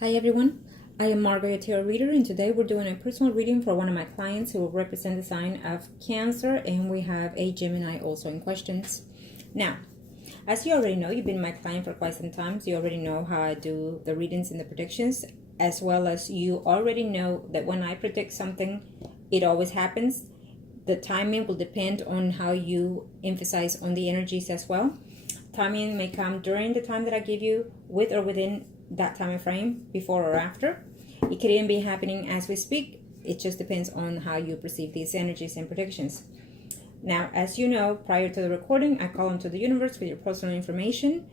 Hi everyone, I am Margourtarotreader, and today we're doing a personal reading for one of my clients who will represent the sign of Cancer, and we have a Gemini also in questions. Now, as you already know, you've been my client for quite some time, so you already know how I do the readings and the predictions, as well as you already know that when I predict something, it always happens. The timing will depend on how you emphasize on the energies as well. Timing may come during the time that I give you, with or within that time frame, before or after. It could even be happening as we speak. It just depends on how you perceive these energies and predictions. Now, as you know, prior to the recording, I call into the universe with your personal information.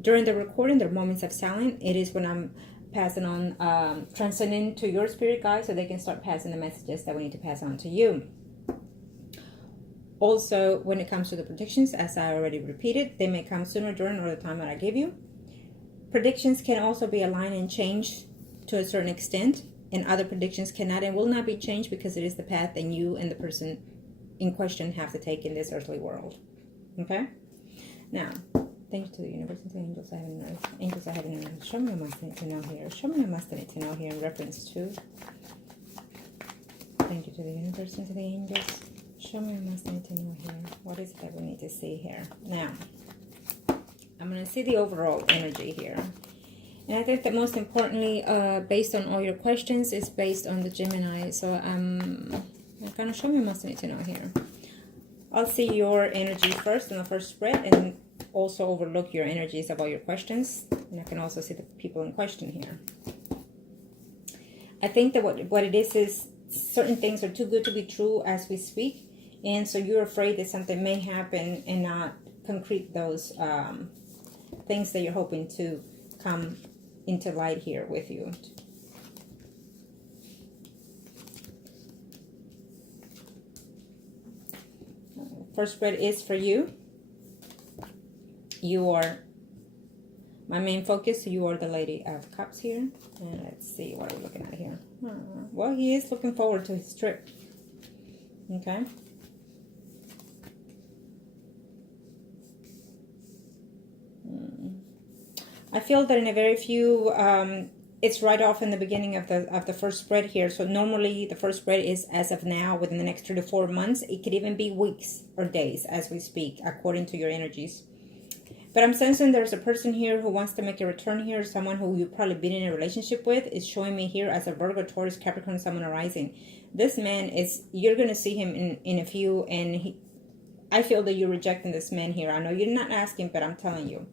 During the recording, there are moments of silence. It is when I'm passing on, transcending to your spirit guides so they can start passing the messages that we need to pass on to you. Also, when it comes to the predictions, as I already repeated, they may come sooner, during, or the time that I give you. Predictions can also be aligned and changed to a certain extent, and other predictions cannot and will not be changed because it is the path that you and the person in question have to take in this earthly world. Okay? Now, thank you to the universe and to the angels I have in earth. Angels I have in earth. Show me what I must need to know here. Show me what I must need to know here in reference to. Thank you to the universe and to the angels. Show me what I must need to know here. What is it that we need to see here? Now, I'm going to see the overall energy here. And I think that most importantly, based on all your questions, is based on the Gemini. So I'm going to show me what I must need to know here. I'll see your energy first in the first spread, and also overlook your energies about your questions. And I can also see the people in question here. I think that what it is certain things are too good to be true as we speak. And so you're afraid that something may happen and not concrete those things that you're hoping to come into light here with you. First spread is for you. You are my main focus. You are the Lady of Cups here. And let's see, what are we looking at here? Well, he is looking forward to his trip. Okay. I feel that in a very few, it's right off in the beginning of the first spread here. So normally the first spread is as of now, within the next 3 to 4 months. It could even be weeks or days as we speak, according to your energies. But I'm sensing there's a person here who wants to make a return here. Someone who you've probably been in a relationship with is showing me here as a Virgo, Taurus, Capricorn, Sun, and Rising. This man is, you're going to see him in a few, and I feel that you're rejecting this man here. I know you're not asking, but I'm telling you.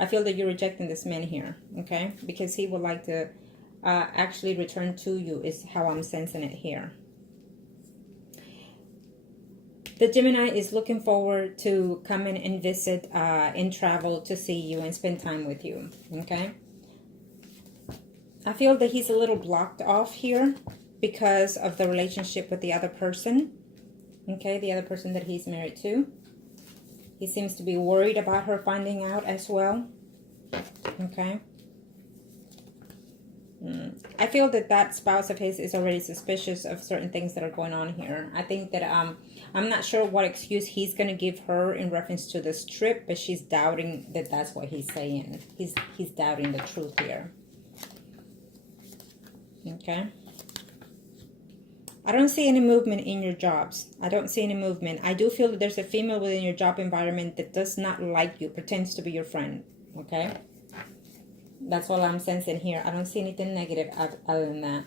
I feel that you're rejecting this man here, okay? Because he would like to actually return to you is how I'm sensing it here. The Gemini is looking forward to come in and visit and travel to see you and spend time with you, okay? I feel that he's a little blocked off here because of the relationship with the other person, okay? The other person that he's married to. He seems to be worried about her finding out as well. Okay. I feel that that spouse of his is already suspicious of certain things that are going on here. I think that I'm not sure what excuse he's going to give her in reference to this trip, but she's doubting that that's what he's saying. He's doubting the truth here. Okay. I don't see any movement in your jobs. I don't see any movement. I do feel that there's a female within your job environment that does not like you, pretends to be your friend. Okay? That's all I'm sensing here. I don't see anything negative other than that.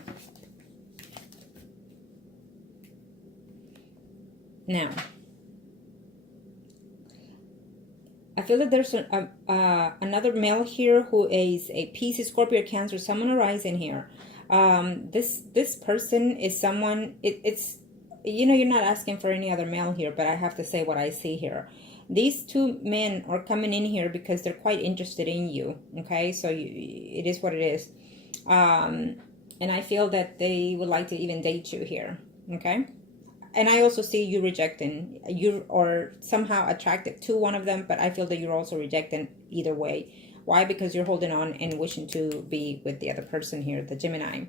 Now, I feel that there's another male here who is a Pisces, Scorpio, Cancer, Sun, Rising here. This person is someone, it's, you know, you're not asking for any other male here, but I have to say what I see here. These two men are coming in here because they're quite interested in you, okay? So it is what it is. And I feel that they would like to even date you here, okay? And I also see you rejecting. You are somehow attracted to one of them, but I feel that you're also rejecting either way. Why? Because you're holding on and wishing to be with the other person here, the Gemini.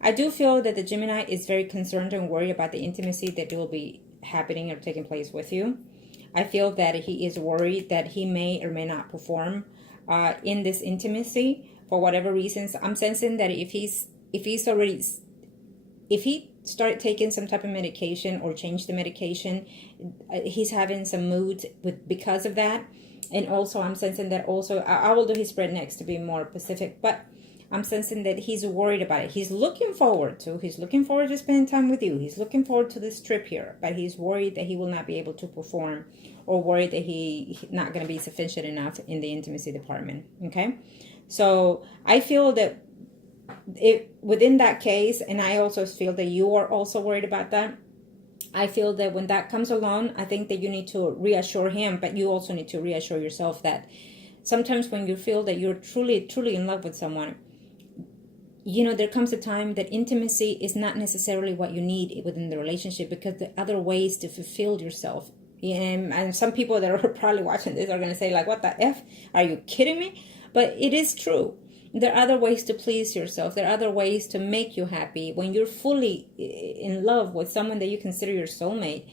I do feel that the Gemini is very concerned and worried about the intimacy that will be happening or taking place with you. I feel that he is worried that he may or may not perform in this intimacy. for whatever reasons. I'm sensing that if he started taking some type of medication or changed the medication, he's having some moods because of that. And also I'm sensing that also, I will do his spread next to be more specific, but I'm sensing that he's worried about it. He's looking forward to spending time with you. He's looking forward to this trip here, but he's worried that he will not be able to perform, or worried that he's not going to be sufficient enough in the intimacy department. Okay. So I feel that within that case, and I also feel that you are also worried about that. I feel that when that comes along, I think that you need to reassure him, but you also need to reassure yourself that sometimes when you feel that you're truly in love with someone, there comes a time that intimacy is not necessarily what you need within the relationship, because there are other ways to fulfill yourself. And some people that are probably watching this are going to say, like, what the F? Are you kidding me? But it is true. There are other ways to please yourself. There are other ways to make you happy. When you're fully in love with someone that you consider your soulmate,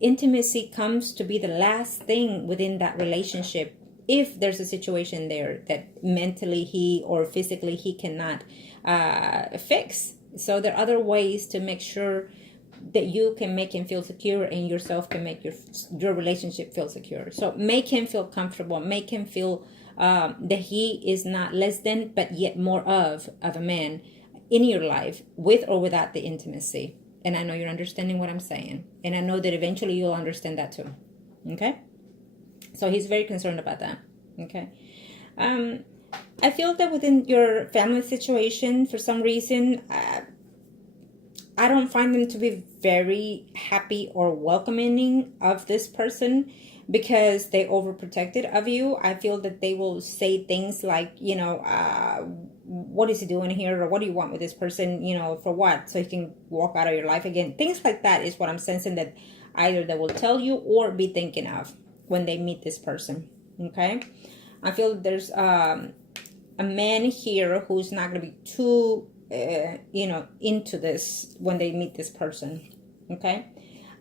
intimacy comes to be the last thing within that relationship, if there's a situation there that mentally he or physically he cannot fix. So there are other ways to make sure that you can make him feel secure, and yourself can make your relationship feel secure. So make him feel comfortable. Make him feel that he is not less than, but yet more of a man in your life, with or without the intimacy. And I know you're understanding what I'm saying, and I know that eventually you'll understand that too. Okay. So he's very concerned about that. Okay. I feel that within your family situation, for some reason, I don't find them to be very happy or welcoming of this person, because they overprotected of you. I feel that they will say things like, what is he doing here? Or what do you want with this person? For what? So he can walk out of your life again. Things like that is what I'm sensing that either they will tell you or be thinking of when they meet this person. Okay. I feel there's a man here who's not going to be too into this when they meet this person. Okay.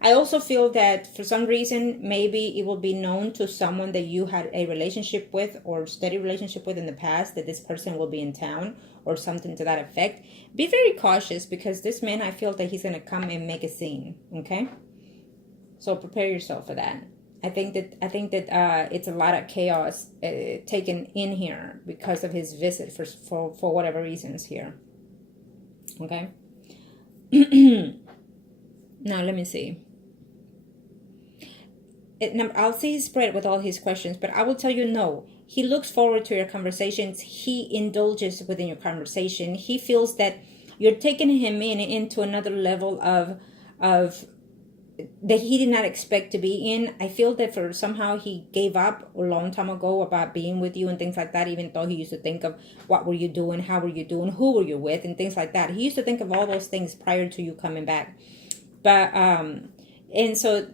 I also feel that for some reason, maybe it will be known to someone that you had a relationship with or steady relationship with in the past, that this person will be in town or something to that effect. Be very cautious, because this man, I feel that he's going to come and make a scene. Okay. So prepare yourself for that. I think that it's a lot of chaos taken in here because of his visit for whatever reasons here. Okay. Now let me see. I'll see his spread with all his questions, but I will tell you, no. He looks forward to your conversations. He indulges within your conversation. He feels that you're taking him into another level of that he did not expect to be in. I feel that somehow he gave up a long time ago about being with you and things like that, even though he used to think of what were you doing, how were you doing, who were you with, and things like that. He used to think of all those things prior to you coming back. But and so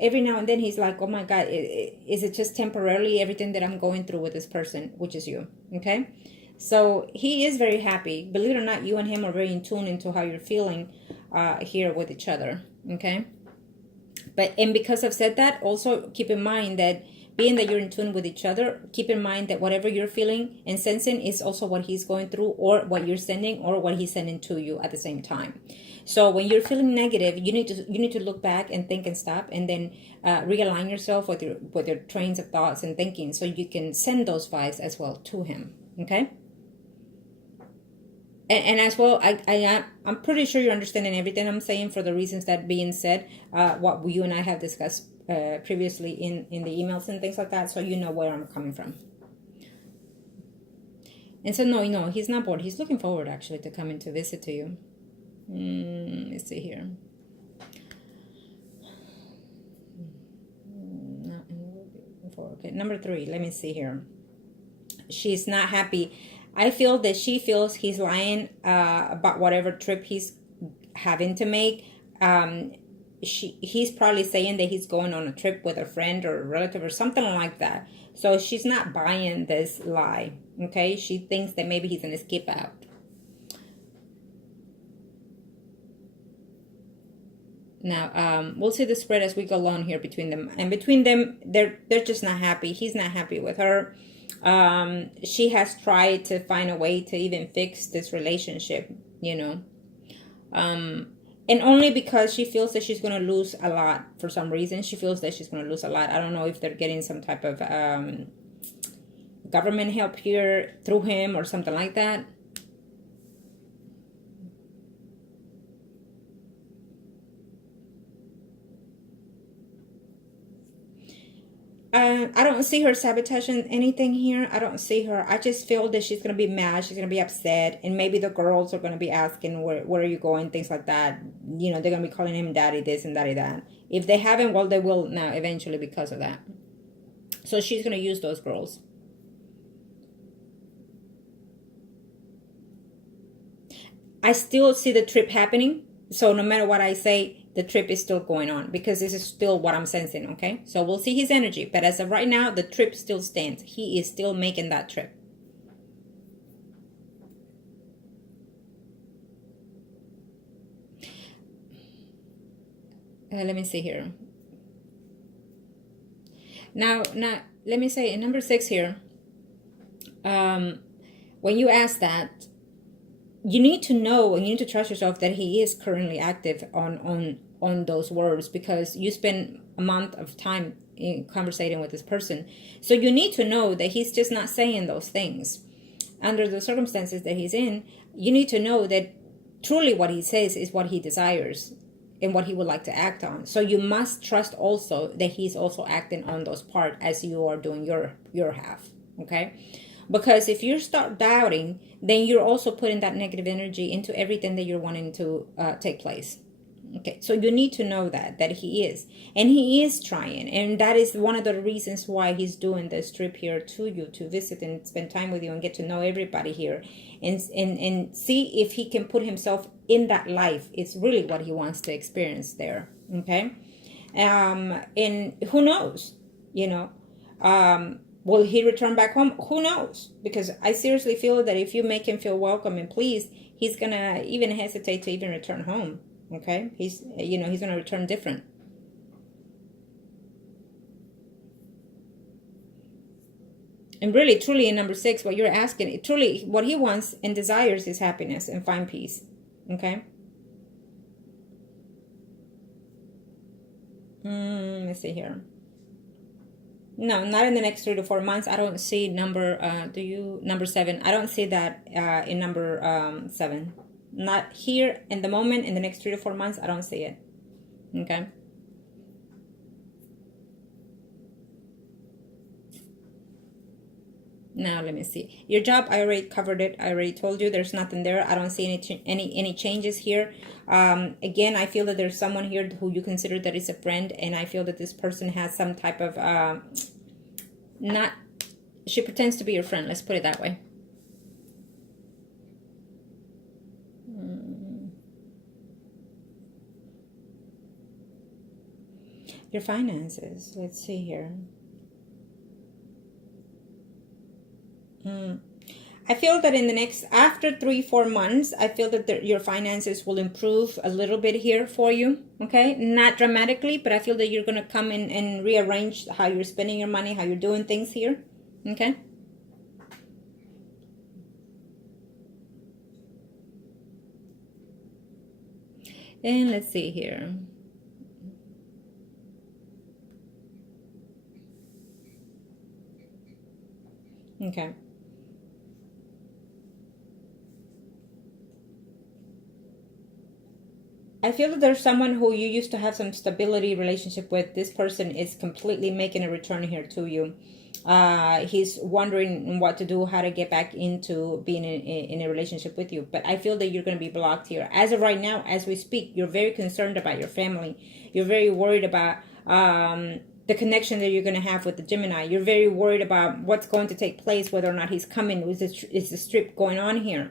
every now and then he's like, oh my God, is it just temporarily everything that I'm going through with this person, which is you? Okay. So he is very happy. Believe it or not, you and him are very in tune into how you're feeling here with each other. Okay. And because I've said that, also keep in mind that being that you're in tune with each other, keep in mind that whatever you're feeling and sensing is also what he's going through, or what you're sending, or what he's sending to you at the same time. So when you're feeling negative, you need to look back and think and stop, and then realign yourself with your trains of thoughts and thinking, so you can send those vibes as well to him. Okay. And as well, I'm pretty sure you're understanding everything I'm saying, for the reasons that being said, what you and I have discussed previously in the emails and things like that, so you know where I'm coming from. And so no, he's not bored. He's looking forward actually to coming to visit to you. Let's see here. Okay, number 3. Let me see here. She's not happy. I feel that she feels he's lying about whatever trip he's having to make. He's probably saying that he's going on a trip with a friend or a relative or something like that. So she's not buying this lie. Okay, she thinks that maybe he's gonna skip out. Now, we'll see the spread as we go along here between them. And between them, they're just not happy. He's not happy with her. She has tried to find a way to even fix this relationship, you know. And only because she feels that she's going to lose a lot for some reason. She feels that she's going to lose a lot. I don't know if they're getting some type of government help here through him or something like that. I don't see her sabotaging anything here. I don't see her. I just feel that she's going to be mad. She's going to be upset. And maybe the girls are going to be asking, where are you going? Things like that. You know, they're going to be calling him daddy this and daddy that. If they haven't, well, they will now eventually because of that. So she's going to use those girls. I still see the trip happening. So no matter what I say, the trip is still going on because this is still what I'm sensing, okay? So we'll see his energy. But as of right now, the trip still stands. He is still making that trip. Let me see here. Now, let me say in number 6 here. When you ask that, you need to know and you need to trust yourself that he is currently active on those words, because you spend a month of time in conversating with this person. So you need to know that he's just not saying those things. Under the circumstances that he's in, you need to know that truly what he says is what he desires and what he would like to act on. So you must trust also that he's also acting on those parts as you are doing your half, okay? Because if you start doubting, then you're also putting that negative energy into everything that you're wanting to take place. Okay, so you need to know that he is. And he is trying. And that is one of the reasons why he's doing this trip here to you, to visit and spend time with you and get to know everybody here. And see if he can put himself in that life. It's really what he wants to experience there. Okay? And who knows? You know? Will he return back home? Who knows? Because I seriously feel that if you make him feel welcome and pleased, he's going to even hesitate to even return home. Okay? He's going to return different. And really, truly, in number 6, what you're asking, truly, what he wants and desires is happiness and find peace. Okay? Let's see here. No, not in the next 3 to 4 months. I don't see number 7. I don't see that in number 7. Not here in the moment. In the next 3 to 4 months, I don't see it. Okay. Now let me see. Your job, I already covered it. I already told you there's nothing there. I don't see any changes here. Again, I feel that there's someone here who you consider that is a friend, and I feel that this person has some type of she pretends to be your friend. Let's put it that way. Your finances. Let's see here. I feel that in the next, after 3-4 months, I feel that your finances will improve a little bit here for you. Okay, not dramatically, but I feel that you're going to come in and rearrange how you're spending your money, how you're doing things here. Okay. And let's see here. Okay. I feel that there's someone who you used to have some stability relationship with. This person is completely making a return here to you. He's wondering what to do, how to get back into being in a relationship with you. But I feel that you're going to be blocked here. As of right now, as we speak, you're very concerned about your family. You're very worried about the connection that you're going to have with the Gemini. You're very worried about what's going to take place, whether or not he's coming. Is the trip going on here?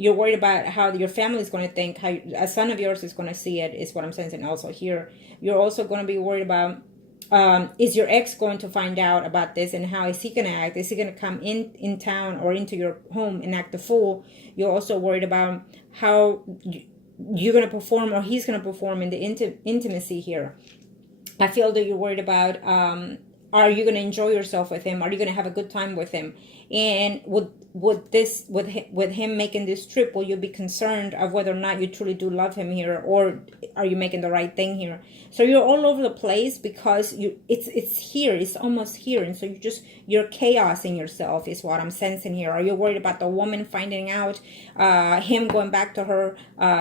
You're worried about how your family is going to think, how a son of yours is going to see it, is what I'm sensing also here. You're also going to be worried about, is your ex going to find out about this, and how is he going to act? Is he going to come in town or into your home and act the fool? You're also worried about how you're going to perform, or he's going to perform in the intimacy here. I feel that you're worried about are you going to enjoy yourself with him? Are you going to have a good time with him? And with him making this trip, will you be concerned of whether or not you truly do love him here, or are you making the right thing here? So you're all over the place because it's here, it's almost here, and so you're chaosing yourself is what I'm sensing here. Are you worried about the woman finding out, him going back to her,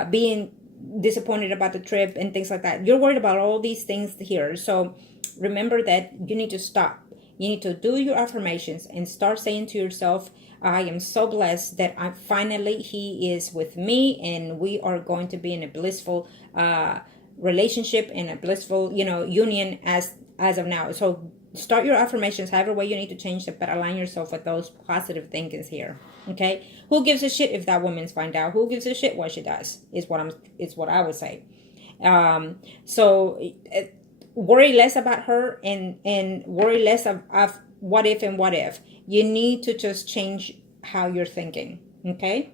being disappointed about the trip and things like that? You're worried about all these things here. So remember that you need to stop. You need to do your affirmations and start saying to yourself, I am so blessed that he is with me, and we are going to be in a blissful relationship and a blissful, union as of now. So start your affirmations however way you need to change them, but align yourself with those positive thinkings here. Okay? Who gives a shit if that woman's find out? Who gives a shit what she does? Is what I would say. Worry less about her and worry less of what if and what if. You need to just change how you're thinking, okay?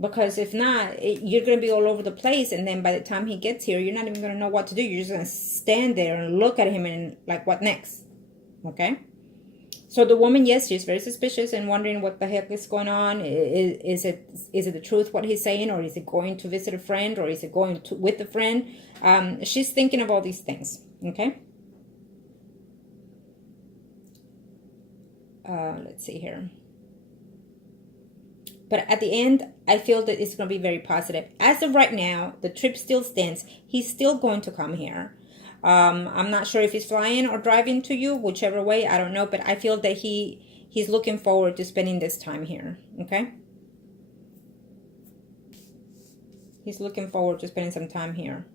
Because if not, you're going to be all over the place, and then by the time he gets here, you're not even going to know what to do. You're just going to stand there and look at him and like, what next? Okay? So the woman, yes, she's very suspicious and wondering what the heck is going on. Is it the truth what he's saying, or is it going to visit a friend, or is it going with a friend? She's thinking of all these things, okay? Let's see here. But at the end, I feel that it's going to be very positive. As of right now, the trip still stands. He's still going to come here. I'm not sure if he's flying or driving to you, whichever way, I don't know. But I feel that he's looking forward to spending this time here, okay? He's looking forward to spending some time here.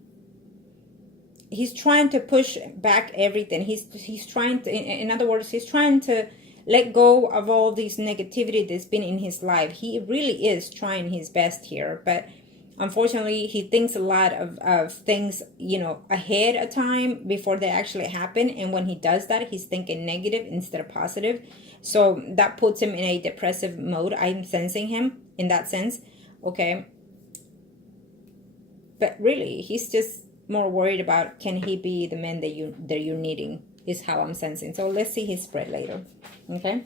He's trying to push back everything. He's trying to, in other words, he's trying to let go of all this negativity that's been in his life. He really is trying his best here, but unfortunately, he thinks a lot of things, ahead of time before they actually happen. And when he does that, he's thinking negative instead of positive. So that puts him in a depressive mode. I'm sensing him in that sense, okay? But really, he's just more worried about, can he be the man that you're needing, is how I'm sensing. So let's see his spread later, okay?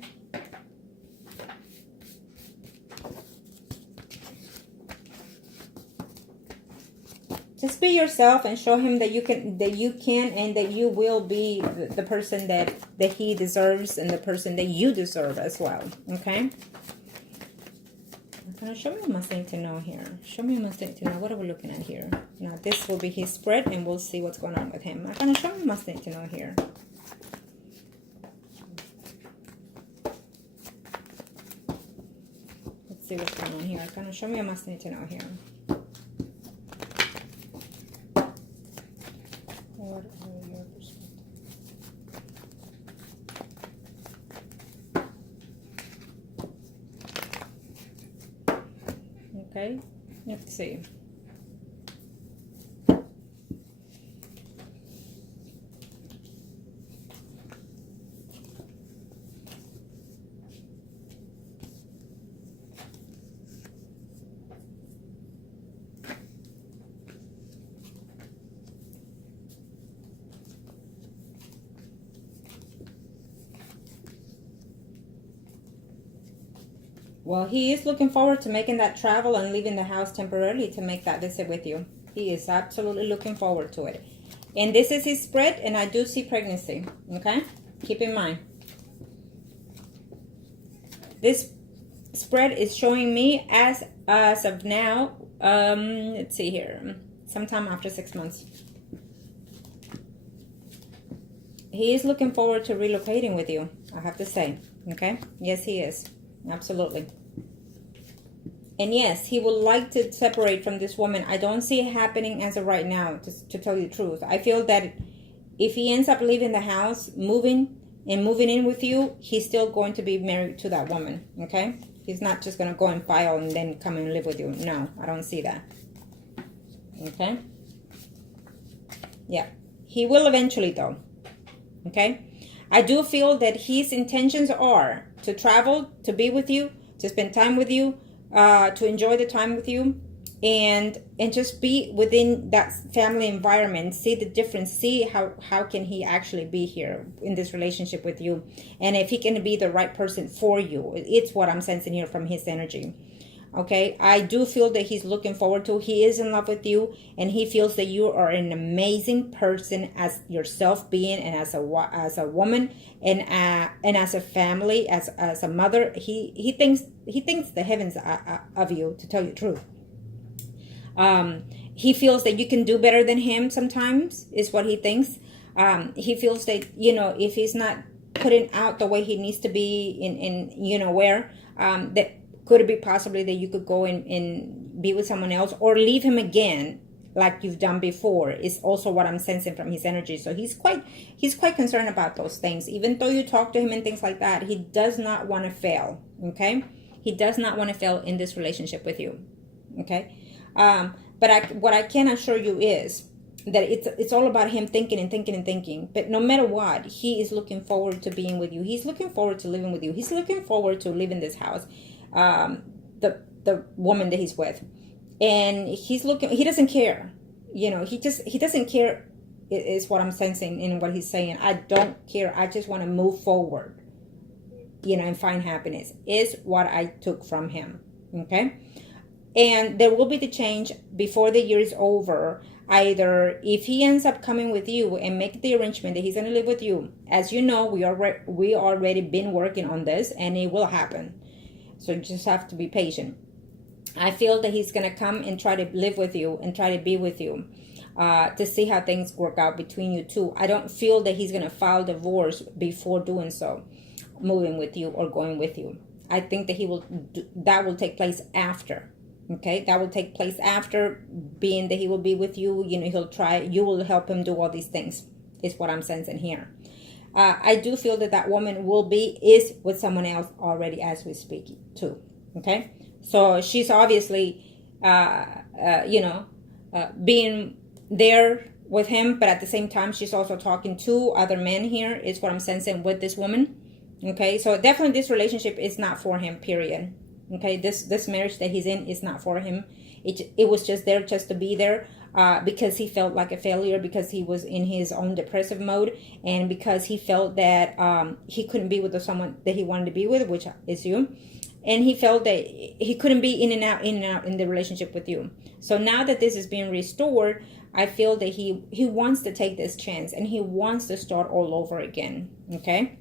Just be yourself and show him that you can and that you will be the person that he deserves, and the person that you deserve as well, okay? Show me a must need to know here. Show me a must need to know. What are we looking at here? Now, this will be his spread, and we'll see what's going on with him. I'm going to show me a must need to know here. Let's see what's going on here. I'm going to show me a must need to know here. What are your perspectives? Okay, let's see. Well, he is looking forward to making that travel and leaving the house temporarily to make that visit with you. He is absolutely looking forward to it. And this is his spread, and I do see pregnancy, okay? Keep in mind. This spread is showing me as of now, let's see here, sometime after 6 months. He is looking forward to relocating with you, I have to say, okay? Yes, he is. Absolutely. And yes, he would like to separate from this woman. I don't see it happening as of right now, to tell you the truth. I feel that if he ends up leaving the house, moving in with you, he's still going to be married to that woman, okay? He's not just going to go and file and then come and live with you. No, I don't see that. Okay? Yeah. He will eventually, though. Okay? I do feel that his intentions are to travel, to be with you, to spend time with you, to enjoy the time with you, and just be within that family environment, see the difference, see how can he actually be here in this relationship with you, and if he can be the right person for you. It's what I'm sensing here from his energy. Okay, I do feel that he's looking forward to, he is in love with you, and he feels that you are an amazing person as yourself being, and as a woman, and as a family, as a mother. He thinks the heavens of you, to tell you the truth. He feels that you can do better than him sometimes, is what he thinks. He feels that, if he's not putting out the way he needs to be in where, that could it be possibly that you could go and be with someone else, or leave him again like you've done before, is also what I'm sensing from his energy. So he's quite concerned about those things. Even though you talk to him and things like that, he does not want to fail. Okay, he does not want to fail in this relationship with you. Okay. But what I can assure you is that it's all about him thinking and thinking and thinking. But no matter what, he is looking forward to being with you. He's looking forward to living with you. He's looking forward to living in this house. The woman that he's with, and he doesn't care. He doesn't care, is what I'm sensing in what he's saying. I don't care. I just want to move forward, and find happiness, is what I took from him. Okay. And there will be the change before the year is over. Either if he ends up coming with you and make the arrangement that he's going to live with you, as you know, we already been working on this, and it will happen. So you just have to be patient. I feel that he's going to come and try to live with you and try to be with you, to see how things work out between you two. I don't feel that he's going to file divorce before doing so, moving with you or going with you. I think that that will take place after. Okay, that will take place after, being that he will be with you. You will help him do all these things, is what I'm sensing here. I do feel that woman is with someone else already as we speak too. Okay, so she's obviously, being there with him, but at the same time, she's also talking to other men here, is what I'm sensing with this woman. Okay, so definitely this relationship is not for him, period. Okay, this marriage that he's in is not for him. It was just there just to be there, because he felt like a failure, because he was in his own depressive mode, and because he felt that he couldn't be with someone that he wanted to be with, which is you, and he felt that he couldn't be in and out in the relationship with you. So now that this is being restored, I feel that he wants to take this chance, and he wants to start all over again. Okay,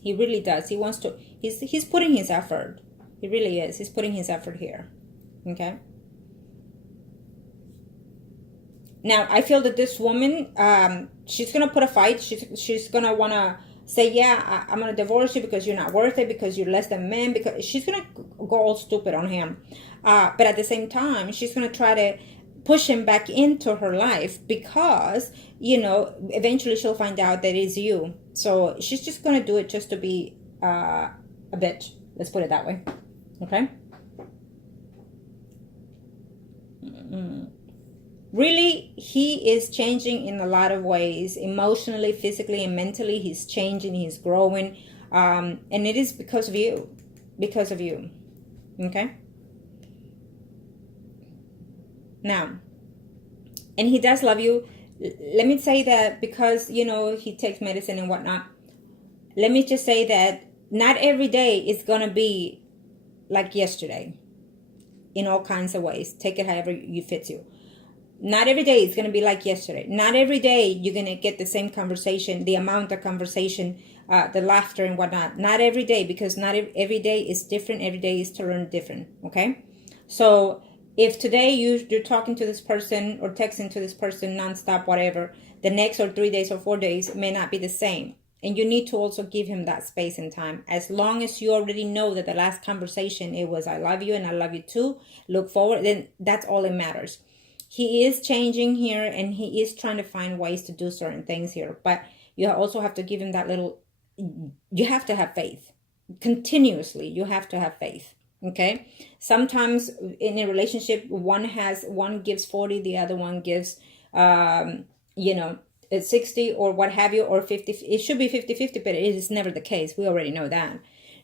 he really does. He wants to. He's putting his effort. He really is. He's putting his effort here. Okay. Now, I feel that this woman, she's going to put a fight. She's going to want to say, yeah, I'm going to divorce you because you're not worth it, because you're less than man, because she's going to go all stupid on him. But at the same time, she's going to try to push him back into her life, because, eventually she'll find out that it's you. So she's just going to do it just to be a bitch. Let's put it that way. Okay. Really, he is changing in a lot of ways, emotionally, physically, and mentally. He's changing, he's growing, and it is because of you. Okay. Now, and he does love you. Let me say that, because he takes medicine and whatnot. Let me just say that not every day is gonna be like yesterday, in all kinds of ways. Take it however you fit you. Not every day is going to be like yesterday. Not every day you're going to get the same conversation, the amount of conversation, the laughter and whatnot. Not every day, because not every day is different. Every day is to learn different. Okay. So if today you're talking to this person or texting to this person nonstop, whatever, the next or 3 days or 4 days may not be the same. And you need to also give him that space and time. As long as you already know that the last conversation, it was, I love you and I love you too, look forward, then that's all that matters. He is changing here, and he is trying to find ways to do certain things here. But you also have to give him that you have to have faith. Continuously, you have to have faith. Okay? Sometimes in a relationship, one gives 40, the other one gives, 60 or what have you, or 50. It should be 50-50, but it is never the case. We already know that.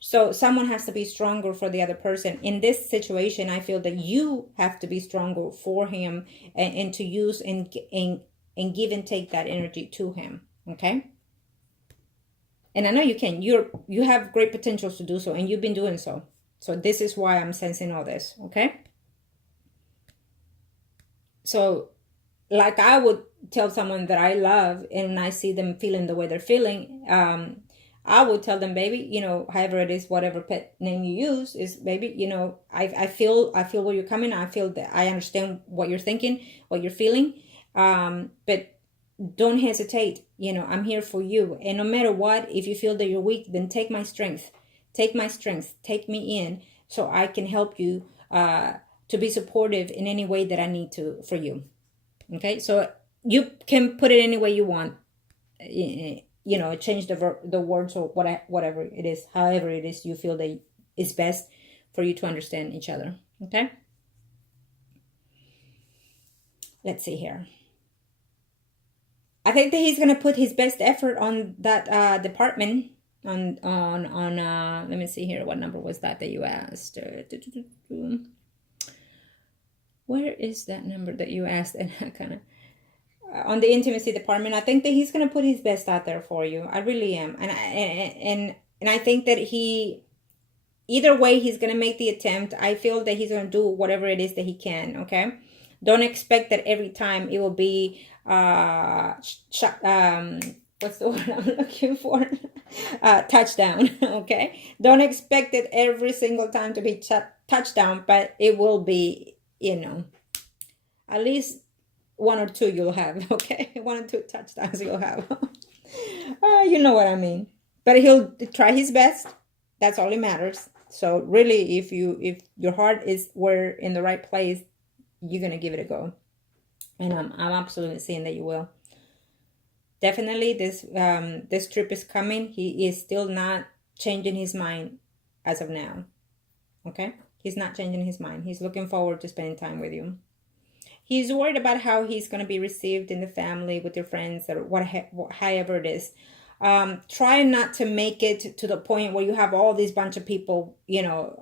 So someone has to be stronger for the other person. In this situation, I feel that you have to be stronger for him, and to use and give and take that energy to him. Okay. And I know you can. You have great potentials to do so, and you've been doing so. So this is why I'm sensing all this. Okay. So like I would tell someone that I love, and I see them feeling the way they're feeling, I would tell them, baby, you know, however it is, whatever pet name you use is, baby, you know, I feel where you're coming. I feel that I understand what you're thinking, what you're feeling. But don't hesitate. You know, I'm here for you. And no matter what, if you feel that you're weak, then take my strength. Take my strength. Take me in so I can help you to be supportive in any way that I need to for you. Okay, so you can put it any way you want. You know, change the words or whatever it is, however it is you feel that is best for you to understand each other. Okay, let's see here. I think that he's gonna put his best effort on that department. On let me see here. What number was that you asked? Where is that number that you asked? And I kind of on the intimacy department. I think that he's gonna put his best out there for you. I really am, and I think that he, either way, he's gonna make the attempt. I feel that he's gonna do whatever it is that he can. Okay, don't expect that every time it will be what's the word I'm looking for? Touchdown. Okay, don't expect it every single time to be touchdown, but it will be, you know, at least one or two you'll have. Okay, 1 or 2 touchdowns you'll have. You know what I mean. But he'll try his best. That's all it matters. So really, if your heart is where in the right place, you're gonna give it a go. And I'm absolutely seeing that you will. Definitely, this trip is coming. He is still not changing his mind as of now. Okay, he's not changing his mind. He's looking forward to spending time with you. He's worried about how he's going to be received in the family, with your friends, or however it is. Try not to make it to the point where you have all these bunch of people, you know,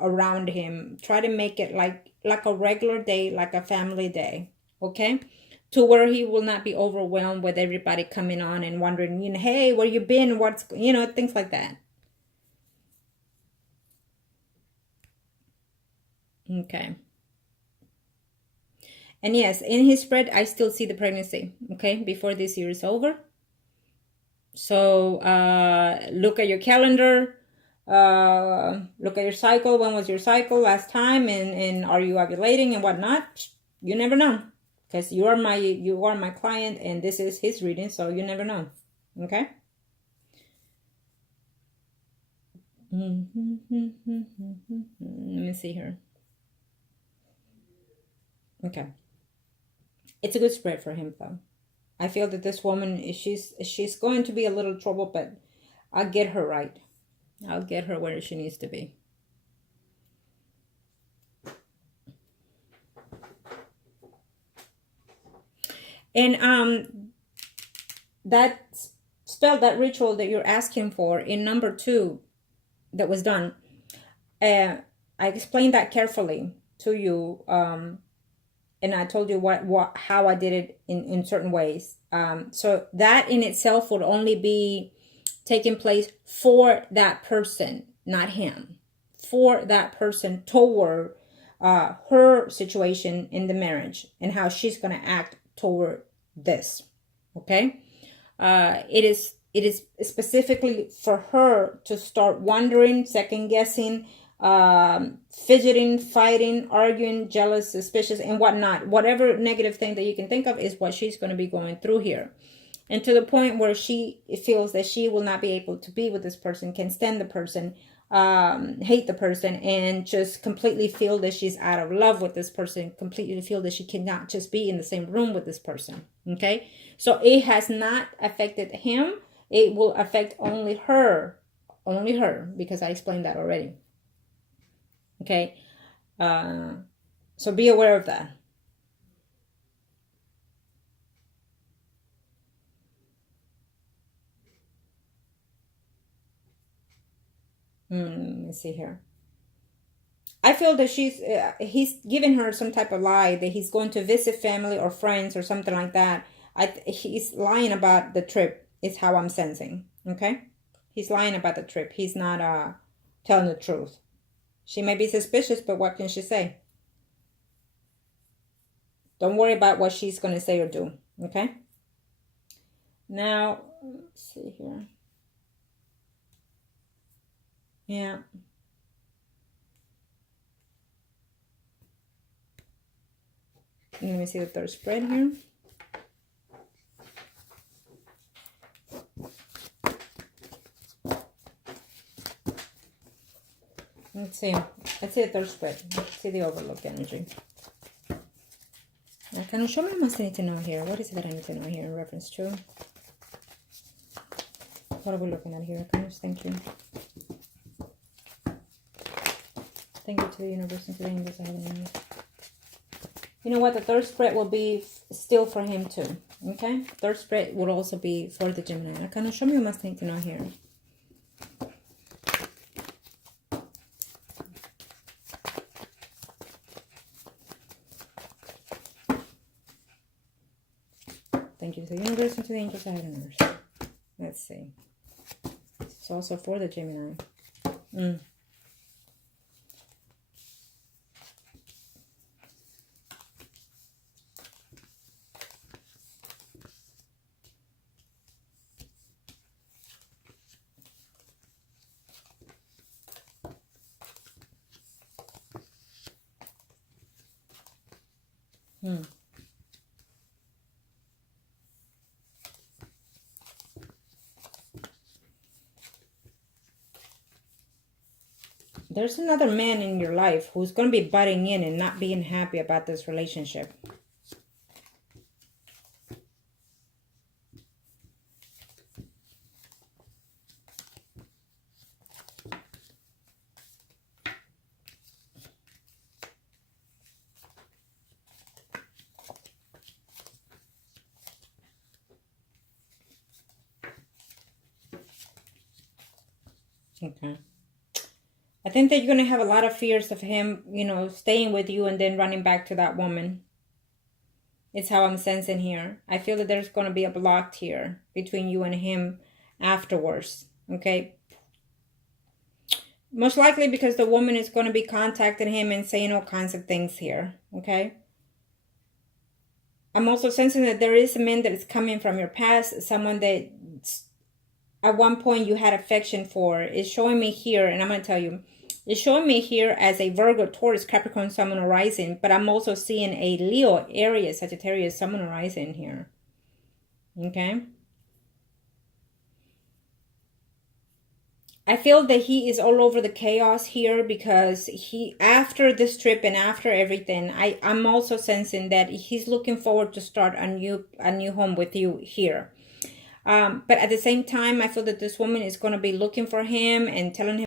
around him. Try to make it like a regular day, like a family day, okay? To where he will not be overwhelmed with everybody coming on and wondering, you know, hey, where you been? What's, you know, things like that. Okay. And yes, in his spread, I still see the pregnancy, okay, before this year is over. So look at your calendar, look at your cycle. When was your cycle last time? And are you ovulating and whatnot? You never know, because you are my client, and this is his reading, so you never know. Okay. Let me see here. Okay. It's a good spread for him, though. I feel that this woman, she's going to be a little trouble, but I'll get her right. I'll get her where she needs to be. And that spell, that ritual that you're asking for in number 2 that was done, I explained that carefully to you. And I told you how I did it in certain ways. So that in itself would only be taking place for that person, not him. For that person, toward her situation in the marriage and how she's going to act toward this. Okay? It is specifically for her to start wondering, second guessing, fidgeting, fighting, arguing, jealous, suspicious, and whatnot. Whatever negative thing that you can think of is what she's going to be going through here. And to the point where she feels that she will not be able to be with this person, can stand the person, hate the person, and just completely feel that she's out of love with this person, completely feel that she cannot just be in the same room with this person. Okay? So it has not affected him. It will affect only her, because I explained that already. Okay, so be aware of that. Let me see here. I feel that he's giving her some type of lie that he's going to visit family or friends or something like that. He's lying about the trip is how I'm sensing, okay? He's lying about the trip. He's not telling the truth. She may be suspicious, but what can she say? Don't worry about what she's going to say or do, okay? Now, let's see here. Yeah. Let me see the third spread here. Let's see. Let's see the third spread. Let's see the overlooked energy. Now, can you show me what I must need to know here? What is it that I need to know here in reference to? What are we looking at here? Thank you. Thank you to the universe and to the angels I have in mind. You know what? The third spread will be still for him too. Okay? Third spread will also be for the Gemini. Now, can you show me what I must need to know here? Thank you to the universe and to the angels I have in mind. Let's see. It's also for the Gemini. There's another man in your life who's going to be butting in and not being happy about this relationship. Okay. I think that you're going to have a lot of fears of him, you know, staying with you and then running back to that woman. It's how I'm sensing here. I feel that there's going to be a block here between you and him afterwards, okay? Most likely because the woman is going to be contacting him and saying all kinds of things here, okay? I'm also sensing that there is a man that is coming from your past, someone that at one point you had affection for. Is showing me here, and I'm going to tell you, it's showing me here as a Virgo, Taurus, Capricorn, Sun, Moon, Rising, but I'm also seeing a Leo, Aries, Sagittarius, Sun, Moon, Rising here. Okay? I feel that he is all over the chaos here because after this trip and after everything, I'm also sensing that he's looking forward to start a new home with you here. But at the same time, I feel that this woman is going to be looking for him and telling him